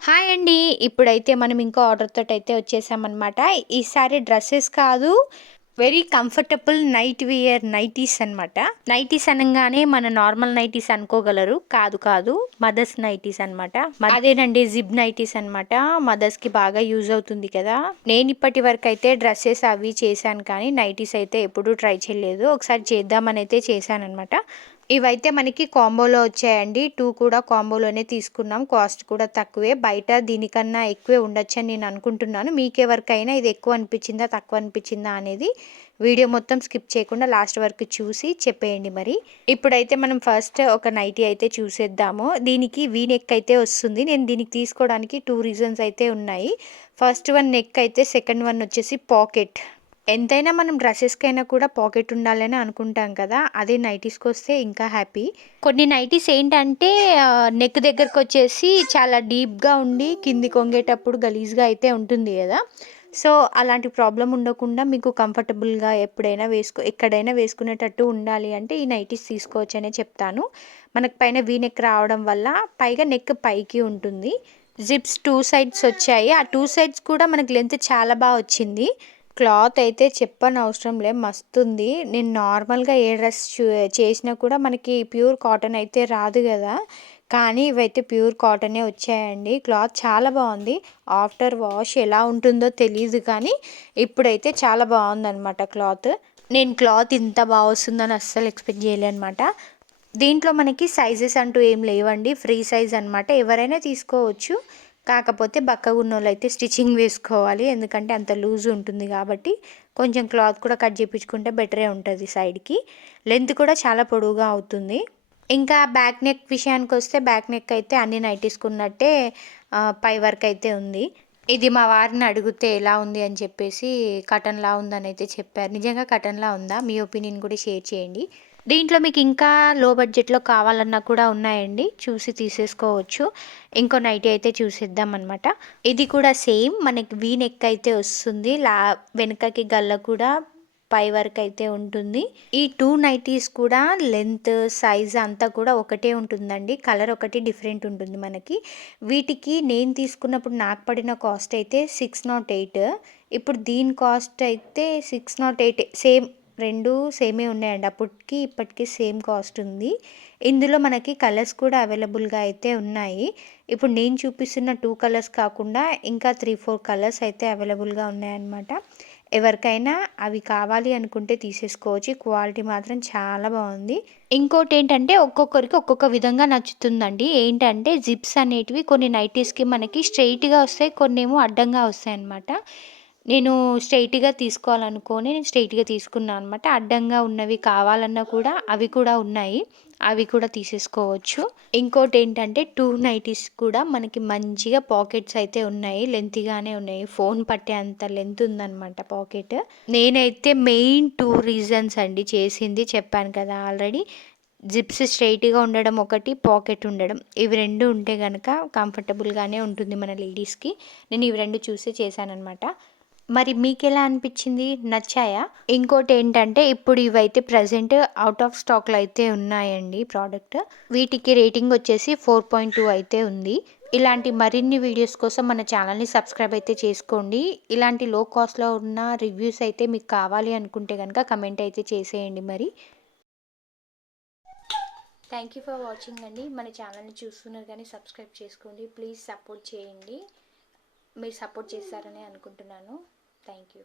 Hi అండి. ఇప్పుడైతే మనం ఇంకో ఆర్డర్ తోటైతే వచ్చేసామనమాట. ఈసారి డ్రెసెస్ కాదు, very comfortable night wear nighties అనమాట. నైటీస్ అనంగానే మన నార్మల్ నైటీస్ అనుకోగలరు. కాదు కాదు, మదర్స్ నైటీస్ అనమాట. అదేనండి, జిబ్ నైటీస్ అనమాట. మదర్స్ కి బాగా యూజ్ అవుతుంది కదా. నేను ఇప్పటి వరకు అయితే డ్రెస్సెస్ అవి చేశాను, కానీ నైటీస్ అయితే ఎప్పుడూ ట్రై చేయలేదు. ఒకసారి చేద్దామని అయితే చేశాను అనమాట. ఇవైతే మనకి కాంబోలో వచ్చాయండి. 2 కూడా కాంబోలోనే తీసుకున్నాం. కాస్ట్ కూడా తక్కువే. బయట దీనికన్నా ఎక్కువే ఉండొచ్చని నేను అనుకుంటున్నాను. మీకెవరికైనా ఇది ఎక్కువ అనిపించిందా, తక్కువ అనిపించిందా అనేది వీడియో మొత్తం స్కిప్ చేయకుండా లాస్ట్ వరకు చూసి చెప్పేయండి మరి. ఇప్పుడైతే మనం ఫస్ట్ ఒక నైటీ అయితే చూసేద్దాము. దీనికి వీ నెక్ అయితే వస్తుంది. నేను దీనికి తీసుకోవడానికి 2 రీజన్స్ అయితే ఉన్నాయి. ఫస్ట్ వన్ నెక్ అయితే, సెకండ్ వన్ వచ్చేసి పాకెట్. ఎంతైనా మనం డ్రెస్సెస్కైనా కూడా పాకెట్ ఉండాలని అనుకుంటాం కదా. అదే నైటీస్కి వస్తే ఇంకా హ్యాపీ. కొన్ని నైటీస్ ఏంటంటే నెక్ దగ్గరకు వచ్చేసి చాలా డీప్గా ఉండి కింది కొంగేటప్పుడు గలీజ్గా అయితే ఉంటుంది కదా. సో అలాంటి ప్రాబ్లం ఉండకుండా మీకు కంఫర్టబుల్గా ఎక్కడైనా వేసుకునేటట్టు ఉండాలి అంటే ఈ నైటీస్ తీసుకోవచ్చనే చెప్తాను. మనకు పైన వీ నెక్ రావడం వల్ల పైగా నెక్ పైకి ఉంటుంది. జిప్స్ 2 సైడ్స్ వచ్చాయి. ఆ 2 సైడ్స్ కూడా మనకి లెంత్ చాలా బాగా వచ్చింది. క్లాత్ అయితే చెప్పనవసరం లే, మస్తుంది. నేను నార్మల్‌గా ఏ డ్రెస్ చేసినా కూడా మనకి ప్యూర్ కాటన్ అయితే రాదు గదా. కానీ ఇవైతే ప్యూర్ కాటనే వచ్చాయండి. క్లాత్ చాలా బావుంది. ఆఫ్టర్ వాష్ ఎలా ఉంటుందో తెలీదు కానీ, ఇప్పుడైతే చాలా బావుందనమాట క్లాత్. నేను క్లాత్ ఇంత బా వస్తుందని అస్సలు ఎక్స్‌పెక్ట్ చేయలే అనమాట. దీంట్లో మనకి సైజెస్ అంటూ ఏం లేవండి. ఫ్రీ సైజ్ అనమాట. ఎవరైనా తీసుకోవచ్చు. కాకపోతే బక్కగున్నోళ్ళైతే స్టిచ్చింగ్ వేసుకోవాలి. ఎందుకంటే అంత లూజ్ ఉంటుంది కాబట్టి. కొంచెం క్లాత్ కూడా కట్ చేపించుకుంటే బెటరే ఉంటది సైడ్‌కి. లెంత్ కూడా చాలా పొడవుగా అవుతుంది. ఇంకా బ్యాక్ నెక్ విషయానికొస్తే, బ్యాక్ నెక్ అయితే అన్ని నైటీస్‌కి ఉన్నట్టే పై వరకు అయితే ఉంది. ఇది మా వారిని అడిగితే ఎలా ఉంది అని చెప్పేసి కటన్‌లా ఉందనైతే చెప్పారు. నిజంగా కటన్‌లా ఉందా? మీ ఒపీనియన్ కూడా షేర్ చేయండి. దీంట్లో మీకు ఇంకా లో బడ్జెట్‌లో కావాలన్నా కూడా ఉన్నాయండి. చూసి తీసేసుకోవచ్చు. ఇంకో నైటీ అయితే చూసేద్దామనమాట. ఇది కూడా సేమ్ మనకి వీ నెక్ అయితే వస్తుంది. వెనకకి గల్ల కూడా పై వరకైతే ఉంటుంది. ఈ 2 నైటీస్ కూడా లెంత్, సైజ్ అంతా కూడా ఒకటే ఉంటుందండి. కలర్ ఒకటి డిఫరెంట్ ఉంటుంది మనకి. వీటికి నేను తీసుకున్నప్పుడు నాకు పడిన కాస్ట్ అయితే 608. ఇప్పుడు దీని కాస్ట్ అయితే 608 సేమ్. 2 సేమే ఉన్నాయండి. అప్పటికి ఇప్పటికి సేమ్ కాస్ట్ ఉంది. ఇందులో మనకి కలర్స్ కూడా అవైలబుల్‌గా అయితే ఉన్నాయి. ఇప్పుడు నేను చూపిస్తున్న 2 కలర్స్ కాకుండా ఇంకా 3, 4 కలర్స్ అయితే అవైలబుల్‌గా ఉన్నాయన్నమాట. ఎవరికైనా అవి కావాలి అనుకుంటే తీసేసుకోవచ్చు. క్వాలిటీ మాత్రం చాలా బావుంది. ఇంకోటేంటంటే ఒక్కొక్కరికి ఒక్కొక్క విధంగా నచ్చుతుందండి. ఏంటంటే జిప్స్ అనేటివి కొన్ని నైటీస్‌కి మనకి స్ట్రెయిట్‌గా వస్తాయి. కొన్నేమో అడ్డంగా వస్తాయన్నమాట. నేను స్ట్రెయిట్‌గా తీసుకోవాలనుకోని నేను స్ట్రెయిట్‌గా తీసుకున్నా అనమాట. అడ్డంగా ఉన్నవి కావాలన్నా కూడా అవి కూడా ఉన్నాయి. అవి కూడా తీసేసుకోవచ్చు. ఇంకోటేంటంటే 2 నైటీస్ కూడా మనకి మంచిగా పాకెట్స్ అయితే ఉన్నాయి. లెంతీగానే ఉన్నాయి. ఫోన్ పట్టే అంత లెంత్ ఉందనమాట పాకెట్. నేనైతే మెయిన్ 2 రీజన్స్ అండి చేసింది. చెప్పాను కదా ఆల్రెడీ. జిప్స్ స్ట్రెయిట్‌గా ఉండడం ఒకటి, పాకెట్ ఉండడం. ఇవి 2 ఉంటే గనక కంఫర్టబుల్‌గానే ఉంటుంది మన లేడీస్‌కి. నేను ఇవి 2 చూసే చేశాననమాట. మరి మీకెలా అనిపిచ్చింది? నచ్చాయా? ఇంకోటేంటంటే ఇప్పుడు ఇవైతే ప్రెజెంట్ ఔట్ ఆఫ్ స్టాక్‌లో అయితే ఉన్నాయండి ప్రోడక్ట్. వీటికి రేటింగ్ వచ్చేసి 4.2 అయితే ఉంది. ఇలాంటి మరిన్ని వీడియోస్ కోసం మన ఛానల్‌ని సబ్స్క్రైబ్ అయితే చేసుకోండి. ఇలాంటి లో కాస్ట్‌లో ఉన్న రివ్యూస్ అయితే మీకు కావాలి అనుకుంటే గనక కమెంట్ అయితే చేసేయండి మరి. థ్యాంక్ యూ ఫర్ వాచింగ్ అండి. మన ఛానల్‌ని చూస్తున్నారు కానీ సబ్స్క్రైబ్ చేసుకోండి. ప్లీజ్ సపోర్ట్ చేయండి. మీరు సపోర్ట్ చేస్తారని అనుకుంటున్నాను. Thank you.